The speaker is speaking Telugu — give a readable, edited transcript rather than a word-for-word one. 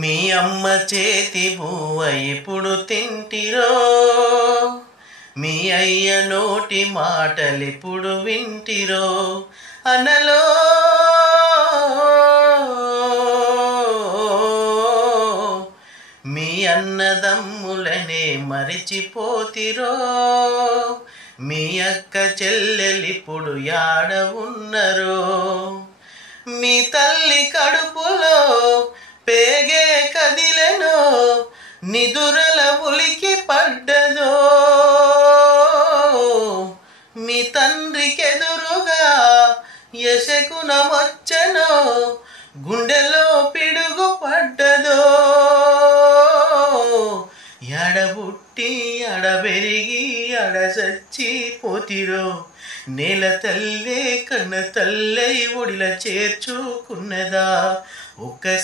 మీ అమ్మ చేతి బువ్వ ఎప్పుడు తింటిరో, మీ అయ్య నోటి మాటలెప్పుడు వింటిరో, అనలో మీ అన్నదమ్ములనే మరిచిపోతిరో, మీ అక్క చెల్లెలిప్పుడు యాడ ఉన్నరో, మీ తల్లి కడుపులో పేగే కదిలెనో, నిదురల ఉలికి పడ్డదో, మీ తండ్రికెదురుగా యశకునమొచ్చెనో, గుండెలో పిడుగు పడ్డదో, ఎడబుట్టి ఎడబెరిగి ఎడసచ్చి పోతిరో, నేల తల్లే కన్న తల్లై ఒడిల చేర్చుకున్నదా ఒక్కసారి